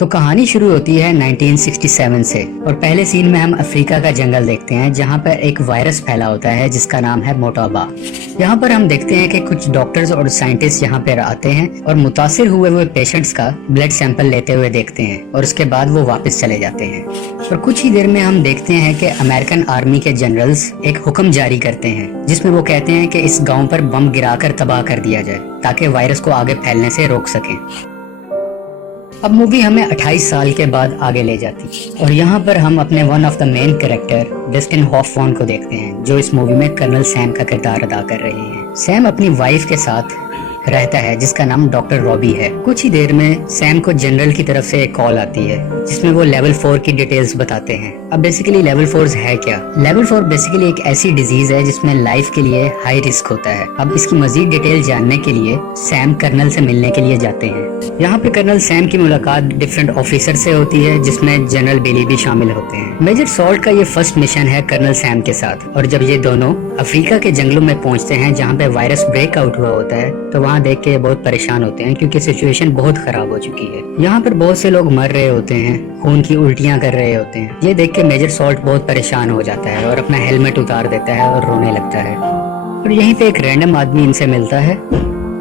تو کہانی شروع ہوتی ہے 1967 سے اور پہلے سین میں ہم افریقہ کا جنگل دیکھتے ہیں جہاں پر ایک وائرس پھیلا ہوتا ہے جس کا نام ہے موٹابا۔ یہاں پر ہم دیکھتے ہیں کہ کچھ ڈاکٹرز اور سائنٹسٹ یہاں پر آتے ہیں اور متاثر ہوئے پیشنٹس کا بلڈ سیمپل لیتے ہوئے دیکھتے ہیں اور اس کے بعد وہ واپس چلے جاتے ہیں۔ اور کچھ ہی دیر میں ہم دیکھتے ہیں کہ امریکن آرمی کے جنرلز ایک حکم جاری کرتے ہیں جس میں وہ کہتے ہیں کہ اس گاؤں پر بم گرا کر تباہ کر دیا جائے تاکہ وائرس کو آگے پھیلنے سے روک سکیں۔ اب مووی ہمیں 28 سال کے بعد آگے لے جاتی اور یہاں پر ہم اپنے one of the main character Dustin Hoffman کو دیکھتے ہیں جو اس مووی میں کرنل سیم کا کردار ادا کر رہے ہیں۔ سیم اپنی وائف کے ساتھ رہتا ہے جس کا نام ڈاکٹر رابی ہے۔ کچھ ہی دیر میں سیم کو جنرل کی طرف سے ایک کال آتی ہے جس میں وہ لیول 4 کی ڈیٹیلز بتاتے ہیں۔ اب بیسیکلی لیول 4 ہے کیا؟ لیول 4 بیسیکلی ایک ایسی ڈیزیز ہے جس میں لائف کے لیے ہائی رسک ہوتا ہے۔ اب اس کی مزید ڈیٹیل جاننے کے لیے سیم کرنل سے ملنے کے لیے جاتے ہیں۔ یہاں پہ کرنل سیم کی ملاقات ڈفرینٹ آفیسر سے ہوتی ہے جس میں جنرل بیلی بھی شامل ہوتے ہیں۔ میجر سالٹ کا یہ فرسٹ مشن ہے کرنل سیم کے ساتھ، اور جب یہ دونوں افریقہ کے جنگلوں میں پہنچتے ہیں جہاں پہ وائرس بریک آؤٹ ہوا ہوتا ہے تو وہاں دیکھ کے بہت پریشان ہوتے ہیں کیونکہ سچویشن بہت خراب ہو چکی ہے۔ یہاں پر بہت سے لوگ مر رہے ہوتے ہیں، خون کی الٹیاں کر رہے ہوتے ہیں۔ یہ دیکھ کے میجر سالٹ بہت پریشان ہو جاتا ہے اور اپنا ہیلمٹ اتار دیتا ہے اور رونے لگتا ہے۔ اور یہیں پہ ایک رینڈم آدمی ان سے ملتا ہے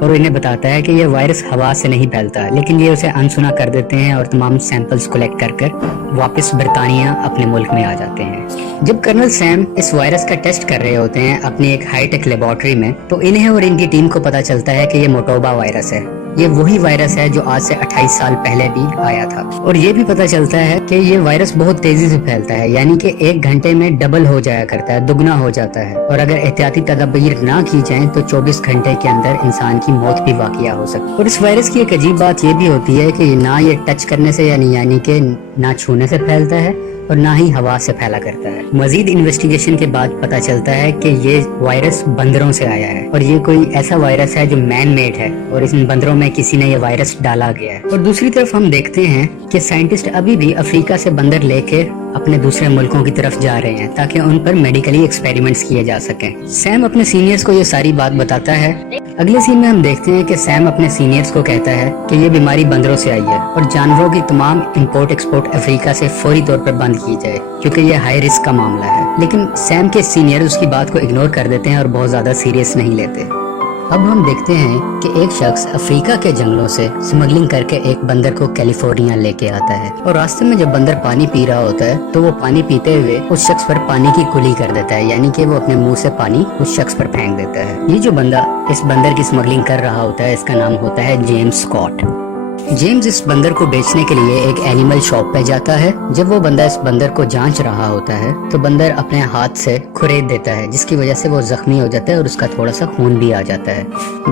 اور انہیں بتاتا ہے کہ یہ وائرس ہوا سے نہیں پھیلتا، لیکن یہ اسے انسنا کر دیتے ہیں اور تمام سیمپلز کلیکٹ کر کر واپس برطانیہ اپنے ملک میں آ جاتے ہیں۔ جب کرنل سیم اس وائرس کا ٹیسٹ کر رہے ہوتے ہیں اپنی ایک ہائی ٹیک لیبارٹری میں تو انہیں اور ان کی ٹیم کو پتا چلتا ہے کہ یہ موٹوبا وائرس ہے۔ یہ وہی وائرس ہے جو آج سے 28 سال پہلے بھی آیا تھا، اور یہ بھی پتا چلتا ہے کہ یہ وائرس بہت تیزی سے پھیلتا ہے، یعنی کہ 1 گھنٹے میں ڈبل ہو جایا کرتا ہے، دگنا ہو جاتا ہے، اور اگر احتیاطی تدابیر نہ کی جائیں تو 24 گھنٹے کے اندر انسان کی موت بھی واقع ہو سکتی ہے۔ اور اس وائرس کی ایک عجیب بات یہ بھی ہوتی ہے کہ نہ یہ ٹچ کرنے سے یعنی کہ نہ چھونے سے پھیلتا ہے اور نہ ہی ہوا سے پھیلا کرتا ہے۔ مزید انویسٹیگیشن کے بعد پتا چلتا ہے کہ یہ وائرس بندروں سے آیا ہے اور یہ کوئی ایسا وائرس ہے جو مین میڈ ہے اور اس بندروں میں کسی نے یہ وائرس ڈالا گیا ہے۔ اور دوسری طرف ہم دیکھتے ہیں کہ سائنٹسٹ ابھی بھی افریقہ سے بندر لے کے اپنے دوسرے ملکوں کی طرف جا رہے ہیں تاکہ ان پر میڈیکلی ایکسپیریمنٹس کیے جا سکیں۔ سیم اپنے سینئرز کو یہ ساری بات بتاتا ہے۔ اگلے سین میں ہم دیکھتے ہیں کہ سیم اپنے سینئرز کو کہتا ہے کہ یہ بیماری بندروں سے آئی ہے اور جانوروں کی تمام امپورٹ ایکسپورٹ افریقہ سے فوری طور پر بند کی جائے کیونکہ یہ ہائی رسک کا معاملہ ہے۔ لیکن سیم کے سینئر اس کی بات کو اگنور کر دیتے ہیں اور بہت زیادہ سیریس نہیں لیتے۔ اب ہم دیکھتے ہیں کہ ایک شخص افریقہ کے جنگلوں سے سمگلنگ کر کے ایک بندر کو کیلیفورنیا لے کے آتا ہے، اور راستے میں جب بندر پانی پی رہا ہوتا ہے تو وہ پانی پیتے ہوئے اس شخص پر پانی کی کلی کر دیتا ہے، یعنی کہ وہ اپنے منہ سے پانی اس شخص پر پھینک دیتا ہے۔ یہ جو بندہ اس بندر کی سمگلنگ کر رہا ہوتا ہے اس کا نام ہوتا ہے جیمز اسکاٹ۔ جیمز اس بندر کو بیچنے کے لیے ایک اینیمل شاپ پہ جاتا ہے۔ جب وہ بندہ اس بندر کو جانچ رہا ہوتا ہے تو بندر اپنے ہاتھ سے کھرید دیتا ہے جس کی وجہ سے وہ زخمی ہو جاتا ہے اور اس کا تھوڑا سا خون بھی آ جاتا ہے۔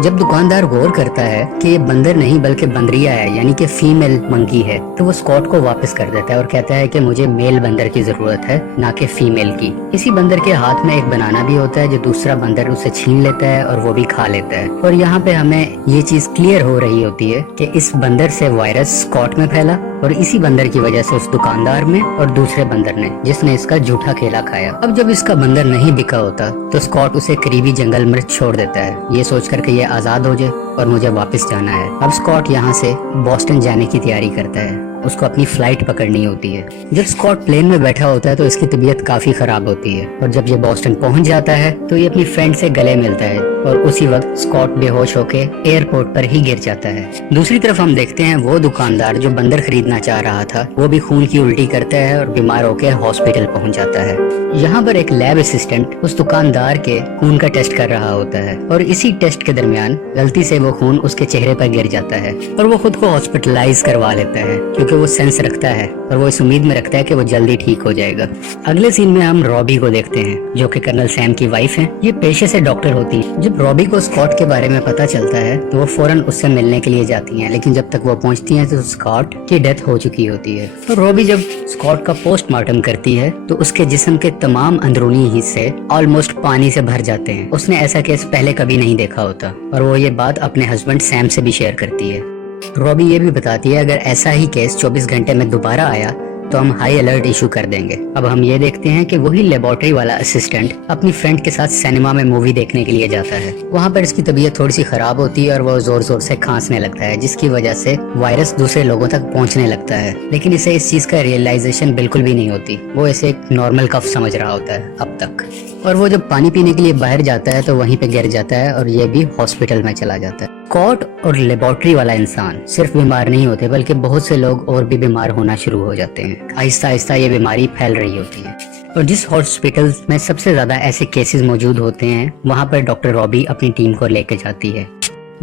جب دکاندار غور کرتا ہے کہ یہ بندر نہیں بلکہ بندریا ہے، یعنی کہ فیمیل منکی ہے، تو وہ اسکاٹ کو واپس کر دیتا ہے اور کہتا ہے کہ مجھے میل بندر کی ضرورت ہے نہ کہ فیمیل کی۔ اسی بندر کے ہاتھ میں ایک بنانا بھی ہوتا ہے جو دوسرا بندر اسے چھین لیتا ہے اور وہ بھی کھا لیتا ہے۔ اور یہاں پہ ہمیں یہ چیز کلیئر ہو رہی ہوتی ہے کہ اس بندر سے وائرس اسکاٹ میں پھیلا اور اسی بندر کی وجہ سے اس دکاندار میں اور دوسرے بندر نے جس نے اس کا جھوٹا کھیلا کھایا۔ اب جب اس کا بندر نہیں بکا ہوتا تو اسکاٹ اسے قریبی جنگل میں چھوڑ دیتا ہے، یہ سوچ کر کہ یہ آزاد ہو جائے اور مجھے واپس جانا ہے۔ اب اسکاٹ یہاں سے بوسٹن جانے کی تیاری کرتا ہے، اس کو اپنی فلائٹ پکڑنی ہوتی ہے۔ جب اسکاٹ پلین میں بیٹھا ہوتا ہے تو اس کی طبیعت کافی خراب ہوتی ہے، اور جب یہ بوسٹن پہنچ جاتا ہے تو یہ اپنی فرینڈ سے گلے ملتا ہے اور اسی وقت اسکاٹ بے ہوش ہو کے ایئرپورٹ پر ہی گر جاتا ہے۔ دوسری طرف ہم دیکھتے ہیں وہ دکاندار جو بندر خریدنا چاہ رہا تھا وہ بھی خون کی الٹی کرتا ہے اور بیمار ہو کے ہاسپٹل پہنچ جاتا ہے۔ یہاں پر ایک لیب اسسٹنٹ اس دکاندار کے خون کا ٹیسٹ کر رہا ہوتا ہے، اور اسی ٹیسٹ کے درمیان غلطی سے وہ خون اس کے چہرے پر گر جاتا ہے اور وہ خود کو ہاسپٹلائز کروا لیتا ہے کیونکہ وہ سینس رکھتا ہے اور وہ اس امید میں رکھتا ہے کہ وہ جلدی ٹھیک ہو جائے گا۔ اگلے سین میں ہم رابی کو دیکھتے ہیں جو کہ کرنل سیم کی وائف ہے۔ یہ پیشے سے ڈاکٹر ہوتی ہے۔ جب رابی کو اسکاٹ کے بارے میں پتا چلتا ہے تو وہ فوراً اس سے ملنے کے لیے جاتی ہیں، لیکن جب تک وہ پہنچتی ہیں تو اسکاٹ کی ڈیتھ ہو چکی ہوتی ہے۔ اور رابی جب اسکاٹ کا پوسٹ مارٹم کرتی ہے تو اس کے جسم کے تمام اندرونی حصے آلموسٹ پانی سے بھر جاتے ہیں۔ اس نے ایسا کیس پہلے کبھی نہیں دیکھا ہوتا اور وہ یہ بات اپنے ہسبینڈ سیم سے بھی شیئر کرتی ہے۔ رابی یہ بھی بتاتی ہے اگر ایسا ہی کیس 24 گھنٹے میں دوبارہ آیا तो हम हाई अलर्ट इशू कर देंगे। अब हम ये देखते हैं कि वही लेबोरेटरी वाला असिस्टेंट अपनी फ्रेंड के साथ सिनेमा में मूवी देखने के लिए जाता है। वहाँ पर इसकी तबीयत थोड़ी सी खराब होती है और वो जोर जोर से खांसने लगता है, जिसकी वजह से वायरस दूसरे लोगों तक पहुँचने लगता है। लेकिन इसे इस चीज का रियलाइजेशन बिल्कुल भी नहीं होती, वो इसे एक नॉर्मल कफ समझ रहा होता है अब तक। और वो जब पानी पीने के लिए बाहर जाता है तो वहीं पे गिर जाता है और ये भी हॉस्पिटल में चला जाता है। कॉट और लेबोरेटरी वाला इंसान सिर्फ बीमार नहीं होते, बल्कि बहुत से लोग और भी बीमार होना शुरू हो जाते हैं। आहिस्ता आहिस्ता ये बीमारी फैल रही होती है और जिस हॉस्पिटल में सबसे ज्यादा ऐसे केसेस मौजूद होते हैं वहाँ पर डॉक्टर रॉबी अपनी टीम को लेके जाती है।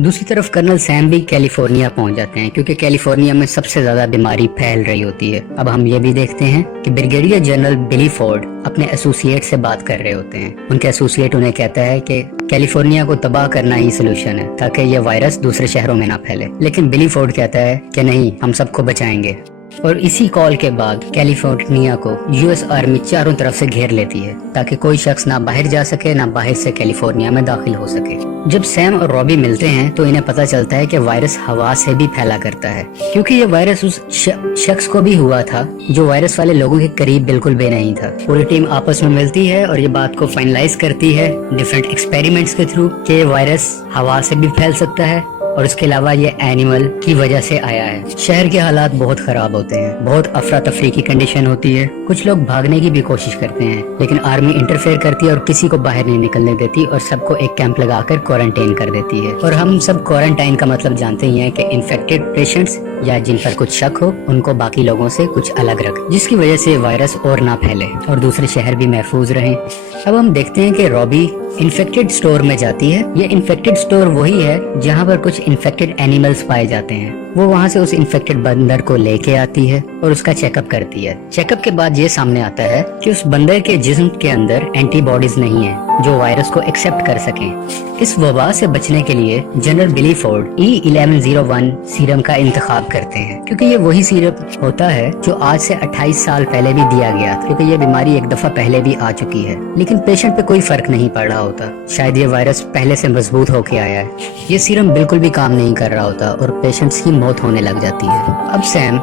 दूसरी तरफ कर्नल सैम भी कैलिफोर्निया पहुंच जाते हैं, क्योंकि कैलिफोर्निया में सबसे ज्यादा बीमारी फैल रही होती है। अब हम ये भी देखते हैं कि ब्रिगेडियर जनरल बिली फोर्ड अपने एसोसिएट से बात कर रहे होते हैं। उनके एसोसिएट उन्हें कहता है कि कैलिफोर्निया को तबाह करना ही सोल्यूशन है, ताकि ये वायरस दूसरे शहरों में ना फैले। लेकिन बिली फोर्ड कहता है कि नहीं, हम सबको बचाएंगे। और इसी कॉल के बाद कैलिफोर्निया को यूएस आर्मी चारों तरफ से घेर लेती है, ताकि कोई शख्स ना बाहर जा सके ना बाहर से कैलिफोर्निया में दाखिल हो सके। जब सैम और रॉबी मिलते हैं तो इन्हें पता चलता है कि वायरस हवा से भी फैला करता है, क्योंकि ये वायरस उस शख्स को भी हुआ था जो वायरस वाले लोगों के करीब बिल्कुल भी नहीं था। पूरी टीम आपस में मिलती है और ये बात को फाइनलाइज करती है डिफरेंट एक्सपेरिमेंट्स के थ्रू कि ये वायरस हवा से भी फैल सकता है और उसके अलावा ये एनिमल की वजह से आया है। शहर के हालात बहुत खराब होते हैं, बहुत अफरा तफरी की कंडीशन होती है। कुछ लोग भागने की भी कोशिश करते हैं, लेकिन आर्मी इंटरफेयर करती है और किसी को बाहर नहीं निकलने देती और सबको एक कैंप लगाकर क्वारंटाइन कर देती है। और हम सब क्वारंटाइन का मतलब जानते ही हैं कि इन्फेक्टेड पेशेंट्स या जिन पर कुछ शक हो उनको बाकी लोगों से कुछ अलग रख, जिसकी वजह से वायरस और ना फैले और दूसरे शहर भी महफूज रहें। अब हम देखते हैं कि रॉबी इन्फेक्टेड स्टोर में जाती है। ये इन्फेक्टेड स्टोर वही है जहाँ पर कुछ इन्फेक्टेड एनिमल्स पाए जाते हैं। वो वहाँ से उस इन्फेक्टेड बंदर को लेके आती है और उसका चेकअप करती है। चेकअप के बाद ये सामने आता है कि उस बंदर के जिस्म के अंदर एंटीबॉडीज नहीं है जो वायरस को एक्सेप्ट कर सकें। इस वबा से बचने के लिए जनरल बिली फोर्ड E1101 सीरम का इंतखाब करते हैं, क्योंकि ये वही सीरम होता है जो आज से 28 साल पहले भी दिया गया था, क्योंकि ये बीमारी एक दफा पहले भी आ चुकी है। लेकिन पेशेंट पे कोई फर्क नहीं पड़ रहा होता, शायद ये वायरस पहले से मजबूत होके आया है। ये सीरम बिल्कुल भी काम नहीं कर रहा होता और पेशेंट्स की मौत होने लग जाती है। अब सैम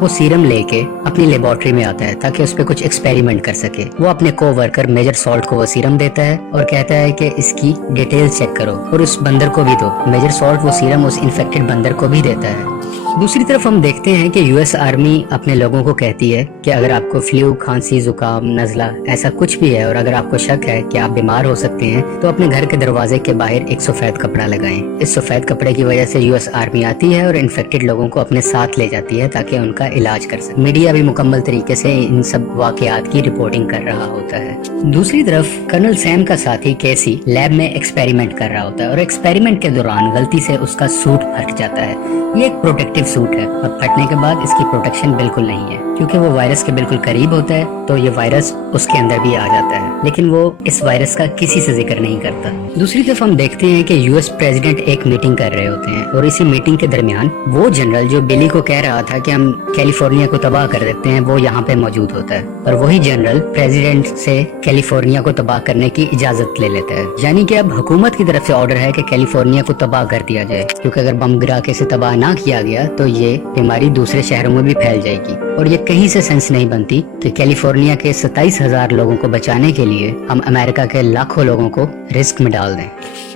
वो सीरम लेके अपनी लेबोरेटरी में आता है ताकि उस पे कुछ एक्सपेरिमेंट कर सके। वो अपने कोवर्कर मेजर सॉल्ट को वो सीरम देता है और कहता है कि इसकी डिटेल्स चेक करो, और उस बंदर को भी दो। मेजर सॉल्ट वो सीरम उस इन्फेक्टेड बंदर को भी देता है। दूसरी तरफ हम देखते हैं कि यूएस आर्मी अपने लोगों को कहती है कि अगर आपको फ्लू, खांसी, जुकाम, नजला ऐसा कुछ भी है और अगर आपको शक है कि आप बीमार हो सकते हैं तो अपने घर के दरवाजे के बाहर एक सफेद कपड़ा लगाएं। इस सफेद कपड़े की वजह से यूएस आर्मी आती है और इन्फेक्टेड लोगों को अपने साथ ले जाती है ताकि उनका इलाज कर सके। मीडिया भी मुकम्मल तरीके से इन सब वाकयात की रिपोर्टिंग कर रहा होता है। दूसरी तरफ कर्नल सैम का साथी केसी लैब में एक्सपेरिमेंट कर रहा होता है और एक्सपेरिमेंट के दौरान गलती से उसका सूट फट जाता है। ये एक प्रोटेक्टिव सूट है और फटने के बाद इसकी प्रोटेक्शन बिल्कुल नहीं है, क्योंकि वो वायरस के बिल्कुल करीब होता है तो ये वायरस उसके अंदर भी आ जाता है, लेकिन वो इस वायरस का किसी से जिक्र नहीं करता। दूसरी तरफ हम देखते हैं कि यूएस प्रेसिडेंट एक मीटिंग कर रहे होते हैं और इसी मीटिंग के दरमियान वो जनरल जो बिली को कह रहा था कि हम कैलिफोर्निया को तबाह कर देते हैं वो यहाँ पे मौजूद होता है और वही जनरल प्रेसिडेंट से कैलिफोर्निया को तबाह करने की इजाजत ले लेता है। यानी कि अब हुकूमत की तरफ से ऑर्डर है कि कैलिफोर्निया को तबाह कर दिया जाए, क्योंकि अगर बम गिरा के इसे तबाह ना किया गया तो ये बीमारी दूसरे शहरों में भी फैल जाएगी। और ये कहीं से सेंस नहीं बनती कि कैलिफोर्निया के 27,000 लोगों को बचाने के लिए हम अमेरिका के लाखों लोगों को रिस्क में डाल दें।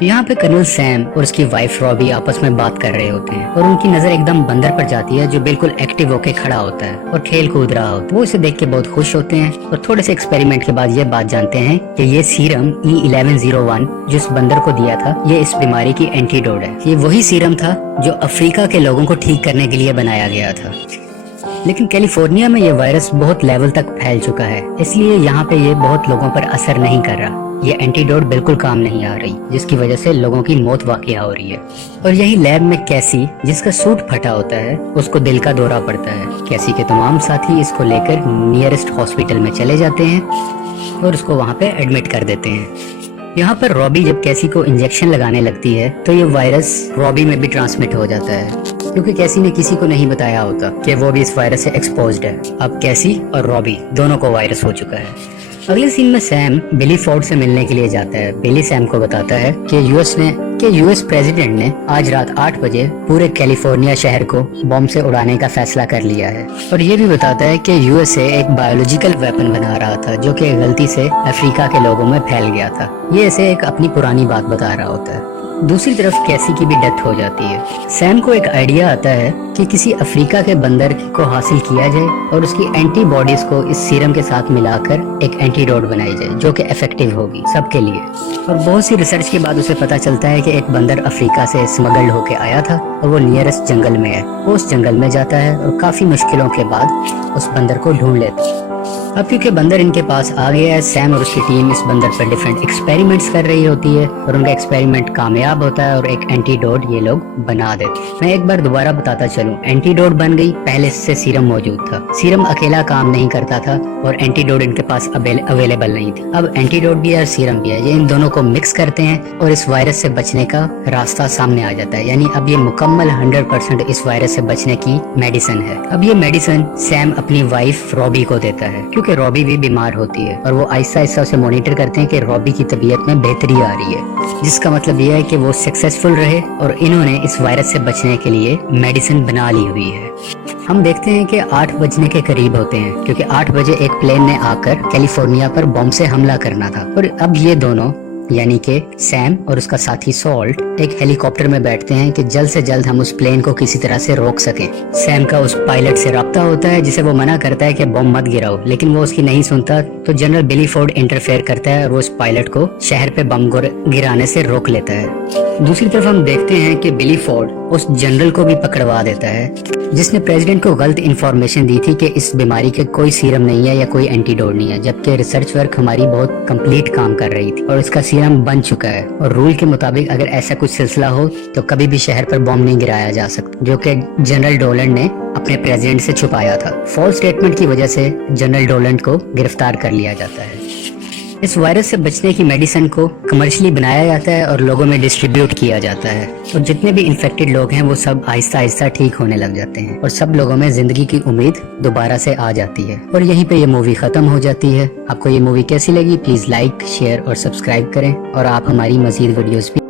यहाँ पे कर्नल सैम और उसकी वाइफ रॉबी आपस में बात कर रहे होते हैं और उनकी नजर एकदम बंदर पर जाती है जो बिल्कुल एक्टिव होके खड़ा होता है और खेल कूद रहा होता है। वो इसे देख के बहुत खुश होते हैं और थोड़े से एक्सपेरिमेंट के बाद ये बात जानते हैं कि ये सीरम E1101 जिस बंदर को दिया था ये इस बीमारी की एंटीडोट है। ये वही सीरम था जो अफ्रीका के लोगों को ठीक करने के लिए बनाया गया था। लेकिन कैलिफोर्निया में ये वायरस बहुत लेवल तक फैल चुका है, इसलिए यहाँ पे ये बहुत लोगों पर असर नहीं कर रहा। ये एंटीडोट बिल्कुल काम नहीं आ रही, जिसकी वजह से लोगों की मौत वाक़या हो रही है। और यही लैब में कैसी, जिसका सूट फटा होता है, उसको दिल का दौरा पड़ता है। कैसी के तमाम साथी इसको लेकर नियरेस्ट हॉस्पिटल में चले जाते हैं और उसको वहाँ पे एडमिट कर देते हैं। यहाँ पर रॉबी जब कैसी को इंजेक्शन लगाने लगती है तो ये वायरस रॉबी में भी ट्रांसमिट हो जाता है, क्योंकि कैसी ने किसी को नहीं बताया होता कि वो भी इस वायरस से एक्सपोज्ड है। अब कैसी और रॉबी दोनों को वायरस हो चुका है। अगले सीन में सैम बिली फोर्ड से मिलने के लिए जाता है। बिली सैम को बताता है कि यूएस ने कि यूएस प्रेसिडेंट ने आज रात 8 बजे पूरे कैलिफोर्निया शहर को बॉम्ब से उड़ाने का फैसला कर लिया है। और ये भी बताता है कि यूएसए एक बायोलॉजिकल वेपन बना रहा था जो कि गलती से अफ्रीका के लोगों में फैल गया था। ये ऐसे एक अपनी पुरानी बात बता रहा होता है। दूसरी तरफ कैसी की भी डेथ हो जाती है। सैम को एक आइडिया आता है कि किसी अफ्रीका के बंदर को हासिल किया जाए और उसकी एंटीबॉडीज को इस सीरम के साथ मिलाकर एक एंटीडोट बनाई जाए जो कि इफेक्टिव होगी सबके लिए। और बहुत सी रिसर्च के बाद उसे पता चलता है कि एक बंदर अफ्रीका से स्मगल्ड होके आया था और वो नियरेस्ट जंगल में है। वो उस जंगल में जाता है और काफी मुश्किलों के बाद उस बंदर को ढूंढ लेता है। अब क्योंकि बंदर इनके पास आ गया है, सैम और उसकी टीम इस बंदर पर डिफरेंट एक्सपेरिमेंट्स कर रही होती है और उनका एक्सपेरिमेंट कामयाब होता है और एक एंटीडोट ये लोग बना देते हैं। मैं एक बार दोबारा बताता चलूं, एंटीडोट बन गई, पहले से सीरम मौजूद था। सीरम अकेला काम नहीं करता था और एंटीडोट इनके पास अवेलेबल नहीं थी। अब एंटीडोट भी है और सीरम भी है, ये इन दोनों को मिक्स करते हैं और इस वायरस से बचने का रास्ता सामने आ जाता है। यानी अब ये मुकम्मल 100% इस वायरस से बचने की मेडिसिन है। अब ये मेडिसिन सैम अपनी वाइफ रॉबी को देता है क्योंकि रॉबी भी बीमार होती है और वो आहिस्ता आहिस्ता उसे मॉनिटर करते हैं कि रॉबी की तबीयत में बेहतरी आ रही है, जिसका मतलब ये है कि वो सक्सेसफुल रहे और इन्होंने इस वायरस से बचने के लिए मेडिसिन बना ली हुई है। हम देखते हैं कि 8 बजने के करीब होते हैं क्योंकि 8 बजे एक प्लेन ने आकर कैलिफोर्निया पर बॉम्ब से हमला करना था। और अब ये दोनों यानी कि सैम और उसका साथी सॉल्ट एक हेलीकॉप्टर में बैठते हैं कि जल्द से जल्द हम उस प्लेन को किसी तरह से रोक सकें। सैम का उस पायलट से राब्ता होता है जिसे वो मना करता है कि बॉम्ब मत गिराओ, लेकिन वो उसकी नहीं सुनता। तो जनरल बिली फोर्ड इंटरफेयर करता है और वो उस पायलट को शहर पे बम गिराने से रोक लेता है। दूसरी तरफ हम देखते हैं कि बिली फोर्ड उस जनरल को भी पकड़वा देता है जिसने प्रेसिडेंट को गलत इन्फॉर्मेशन दी थी कि इस बीमारी के कोई सीरम नहीं है या कोई एंटीडोट नहीं है, जबकि रिसर्च वर्क हमारी बहुत कंप्लीट काम कर रही थी और इसका सीरम बन चुका है। और रूल के मुताबिक अगर ऐसा कुछ सिलसिला हो तो कभी भी शहर पर बॉम्ब नहीं गिराया जा सकता, जो कि जनरल डोलैंड ने अपने प्रेसिडेंट से छुपाया था। फॉल्स स्टेटमेंट की वजह से जनरल डोलैंड को गिरफ्तार कर लिया जाता है। इस वायरस से बचने की मेडिसिन को कमर्शियली बनाया जाता है और लोगों में डिस्ट्रीब्यूट किया जाता है और जितने भी इन्फेक्टेड लोग हैं वो सब आहिस्ता आहिस्ता ठीक होने लग जाते हैं और सब लोगों में जिंदगी की उम्मीद दोबारा से आ जाती है। और यहीं पे ये मूवी खत्म हो जाती है। आपको ये मूवी कैसी लगी प्लीज लाइक, शेयर और सब्सक्राइब करें और आप हमारी मजीद वीडियोस भी